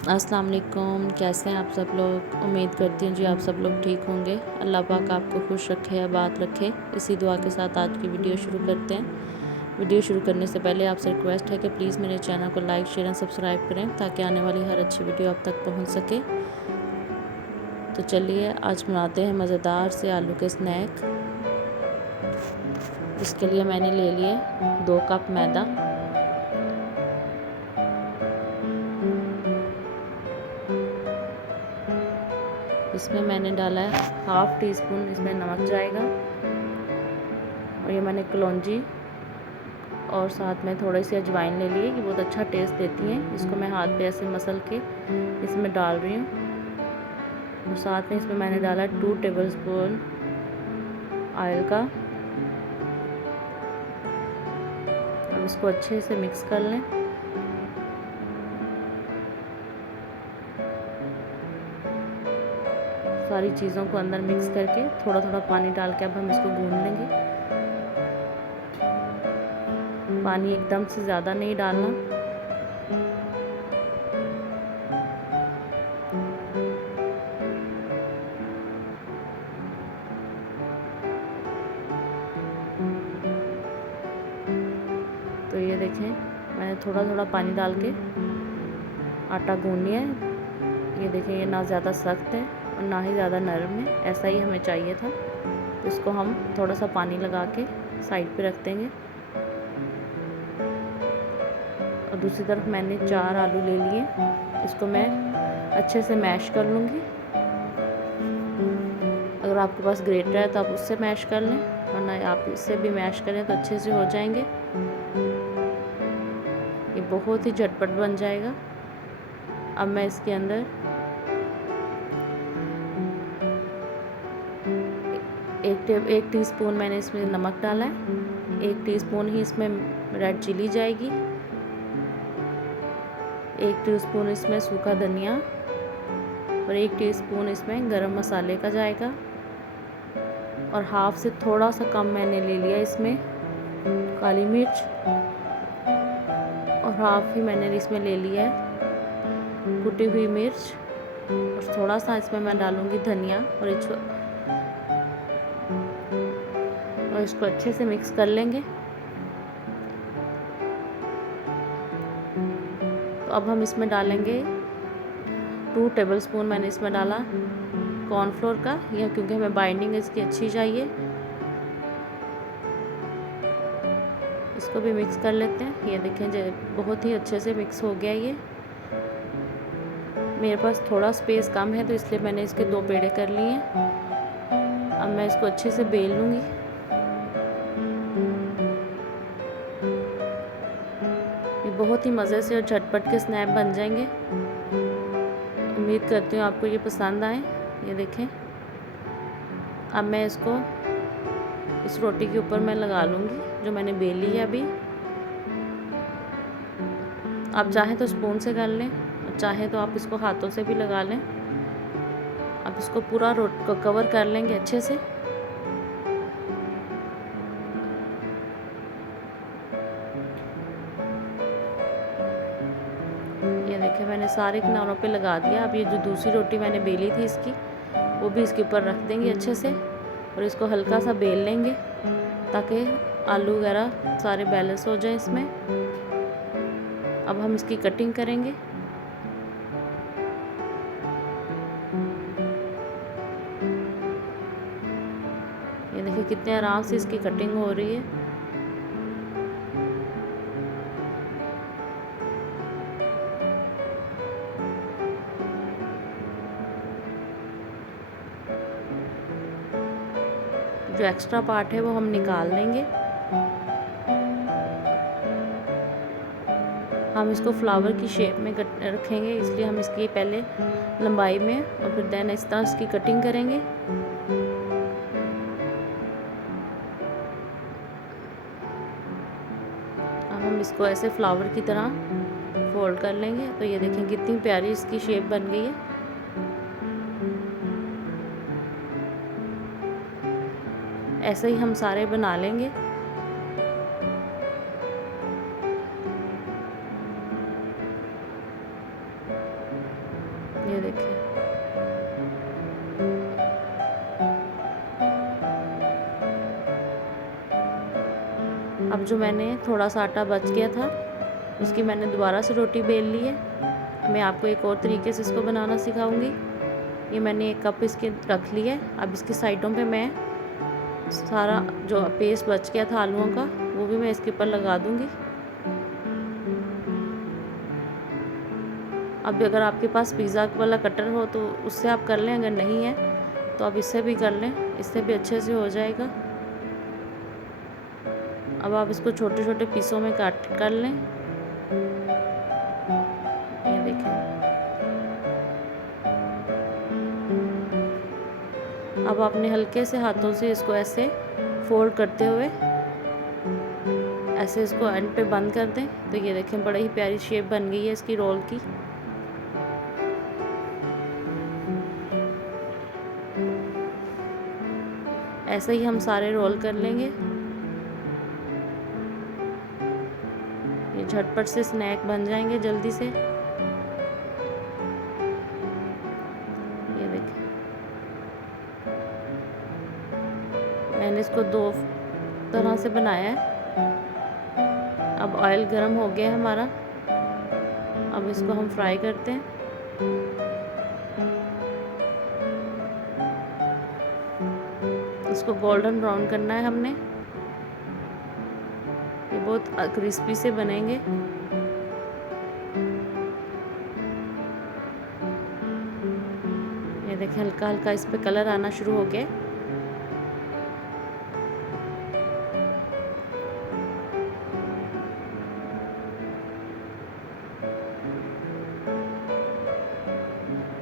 अस्सलाम वालेकुम। कैसे हैं आप सब लोग? उम्मीद करती हूँ जी आप सब लोग ठीक होंगे। अल्लाह पाक आपको खुश रखे, आबाद रखे। इसी दुआ के साथ आज की वीडियो शुरू करते हैं। वीडियो शुरू करने से पहले आपसे रिक्वेस्ट है कि प्लीज़ मेरे चैनल को लाइक, शेयर एंड सब्सक्राइब करें ताकि आने वाली हर अच्छी वीडियो आप तक पहुँच सके। तो चलिए आज बनाते हैं मज़ेदार से आलू के स्नैक। इसके लिए मैंने ले लिए 2 कप मैदा, इसमें मैंने डाला है हाफ़ टी स्पून इसमें नमक जाएगा, और ये मैंने कलौंजी और साथ में थोड़ी सी अजवाइन ले ली है, ये बहुत अच्छा टेस्ट देती हैं। इसको मैं हाथ पे ऐसे मसल के इसमें डाल रही हूँ, और साथ में इसमें मैंने डाला 2 टेबलस्पून ऑयल का। अब इसको अच्छे से मिक्स कर लें। सारी चीज़ों को अंदर मिक्स करके थोड़ा थोड़ा पानी डाल के अब हम इसको गूंद लेंगे। पानी एकदम से ज़्यादा नहीं डालना। तो ये देखें मैंने थोड़ा थोड़ा पानी डाल के आटा गूंद लिया है। ये देखें ये ना ज़्यादा सख्त है और ना ही ज़्यादा नरम है, ऐसा ही हमें चाहिए था। तो इसको हम थोड़ा सा पानी लगा के साइड पे रख देंगे। और दूसरी तरफ मैंने 4 आलू ले लिए, इसको मैं अच्छे से मैश कर लूँगी। अगर आपके पास ग्रेटर है तो आप उससे मैश कर लें, वरना आप इससे भी मैश करें तो अच्छे से हो जाएंगे। ये बहुत ही झटपट बन जाएगा। अब मैं इसके अंदर एक टीस्पून मैंने इसमें नमक डाला है, 1 टीस्पून ही इसमें रेड चिली जाएगी, 1 टीस्पून इसमें सूखा धनिया, और 1 टीस्पून इसमें गरम मसाले का जाएगा, और हाफ से थोड़ा सा कम मैंने ले लिया इसमें काली मिर्च, और हाफ ही मैंने इसमें ले लिया है कुटी हुई मिर्च, और थोड़ा सा इसमें मैं डालूँगी धनिया, और इसको अच्छे से मिक्स कर लेंगे। तो अब हम इसमें डालेंगे 2 टेबलस्पून मैंने इसमें डाला कॉर्नफ्लोर का, यह क्योंकि हमें बाइंडिंग इसकी अच्छी चाहिए। इसको भी मिक्स कर लेते हैं। ये देखें बहुत ही अच्छे से मिक्स हो गया ये। मेरे पास थोड़ा स्पेस कम है तो इसलिए मैंने इसके 2 पेड़े कर लिए हैं। अब मैं इसको अच्छे से बेल लूँगी। ये बहुत ही मज़े से और झटपट के स्नैक बन जाएंगे। उम्मीद करती हूँ आपको ये पसंद आए। ये देखें अब मैं इसको इस रोटी के ऊपर मैं लगा लूँगी जो मैंने बेल ली है अभी। आप चाहें तो स्पून से कर लें, और चाहे तो आप इसको हाथों से भी लगा लें। अब इसको पूरा रोटी को कवर कर लेंगे अच्छे से। ये देखिए मैंने सारे किनारों पे लगा दिया। अब ये जो दूसरी रोटी मैंने बेली थी इसकी, वो भी इसके ऊपर रख देंगे अच्छे से, और इसको हल्का सा बेल लेंगे ताकि आलू वगैरह सारे बैलेंस हो जाए इसमें। अब हम इसकी कटिंग करेंगे। ये देखिए कितने आराम से इसकी कटिंग हो रही है। जो एक्स्ट्रा पार्ट है वो हम निकाल लेंगे। हम इसको फ्लावर की शेप में रखेंगे, इसलिए हम इसकी पहले लंबाई में और फिर देन इस तरह इसकी कटिंग करेंगे। अब हम इसको ऐसे फ्लावर की तरह फोल्ड कर लेंगे। तो ये देखें कितनी प्यारी इसकी शेप बन गई है। ऐसे ही हम सारे बना लेंगे। ये देखिए। अब जो मैंने थोड़ा सा आटा बच गया था उसकी मैंने दोबारा से रोटी बेल ली है। मैं आपको एक और तरीके से इसको बनाना सिखाऊंगी। ये मैंने 1 कप इसके रख लिया है। अब इसकी साइडों पे मैं सारा जो पेस्ट बच गया था आलूओं का वो भी मैं इसके ऊपर लगा दूंगी। अब अगर आपके पास पिज़्ज़ा वाला कटर हो तो उससे आप कर लें, अगर नहीं है तो आप इससे भी कर लें, इससे भी अच्छे से हो जाएगा। अब आप इसको छोटे छोटे पीसों में काट कर लें। ये देखें। अब आपने हल्के से हाथों से इसको ऐसे फोल्ड करते हुए ऐसे इसको एंड पे बंद कर दें। तो ये देखें बड़ी ही प्यारी शेप बन गई है इसकी रोल की। ऐसे ही हम सारे रोल कर लेंगे। ये झटपट से स्नैक बन जाएंगे जल्दी से। ये देखिए मैंने इसको 2 तरह से बनाया है। अब ऑयल गरम हो गया है हमारा। अब इसको हम फ्राई करते हैं। इसको गोल्डन ब्राउन करना है हमने। ये बहुत क्रिस्पी से बनेंगे। ये देखिए हल्का हल्का इस पे कलर आना शुरू हो गया।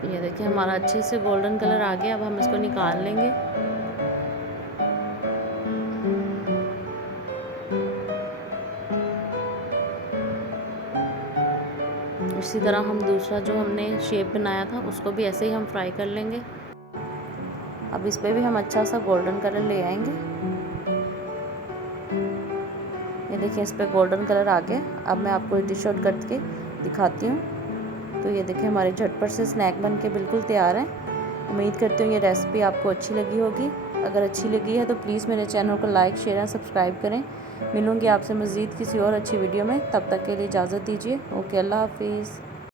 ये देखिए हमारा अच्छे से गोल्डन कलर आ गया। अब हम इसको निकाल लेंगे। इसी तरह हम दूसरा जो हमने शेप बनाया था उसको भी ऐसे ही हम फ्राई कर लेंगे। अब इस पे भी हम अच्छा सा गोल्डन कलर ले आएंगे। ये देखिए इस पे गोल्डन कलर आ गया। अब मैं आपको डिश आउट करके दिखाती हूँ। तो ये देखिए हमारे झटपट से स्नैक बन के बिल्कुल तैयार हैं। उम्मीद करती हूँ ये रेसिपी आपको अच्छी लगी होगी। अगर अच्छी लगी है तो प्लीज़ मेरे चैनल को लाइक, शेयर और सब्सक्राइब करें। मिलूँगी आपसे मज़ीद किसी और अच्छी वीडियो में। तब तक के लिए इजाज़त दीजिए। ओके, अल्लाह हाफिज़।